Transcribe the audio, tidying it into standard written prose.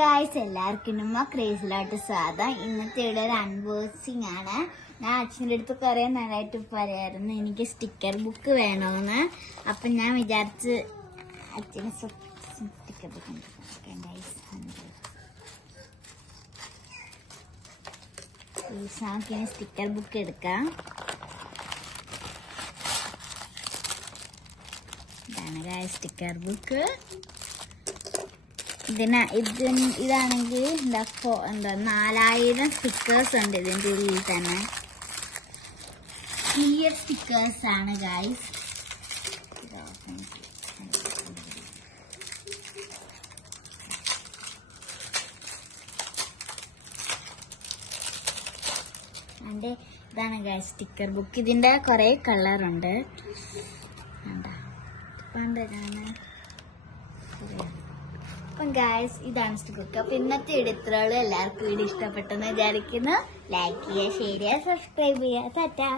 Guys, എല്ലാവർക്കും ക്രേസിലോട്ട് സ്വാഗതം. ഇന്നത്തെ ഇവിടെ ഒരു അൺബോക്സിംഗ് ആണ്. ഞാൻ അച്ഛൻ്റെ അടുത്ത് കുറെ നാളായിട്ട് പറയായിരുന്നു എനിക്ക് സ്റ്റിക്കർ ബുക്ക് വേണമെന്ന്. അപ്പൊ ഞാൻ വിചാരിച്ച് അച്ഛന് സ്റ്റിക്കർ ബുക്ക് നമുക്കിനി സ്റ്റിക്കർ ബുക്ക് എടുക്കാം. ഇതാണ് ഗായ്സ് സ്റ്റിക്കർ ബുക്ക്. ഇതാണെങ്കിൽ എന്താ 4000 സ്റ്റിക്കേഴ്സ് ഉണ്ട് ഇതിൻ്റെ ഉള്ളിൽ തന്നെ. ക്ലിയർ സ്റ്റിക്കേഴ്സ് ആണ് ഗായ്സ്. ഇതാണ് ഗായ്സ് സ്റ്റിക്കർ ബുക്ക്. ഇതിന്റെ കുറെ കളറുണ്ട്. അപ്പം ഗായ്സ് ഇതാണ് സ്റ്റിക്കർ ബുക്ക്. അപ്പൊ ഇന്നത്തെ ഇത്രയുള്ളൂ. എല്ലാവർക്കും വീഡിയോ ഇഷ്ടപ്പെട്ടെന്ന് വിചാരിക്കുന്നു. ലൈക്ക് ചെയ്യുക, ഷെയർ ചെയ്യുക, സബ്സ്ക്രൈബ് ചെയ്യുക. ടാറ്റാ.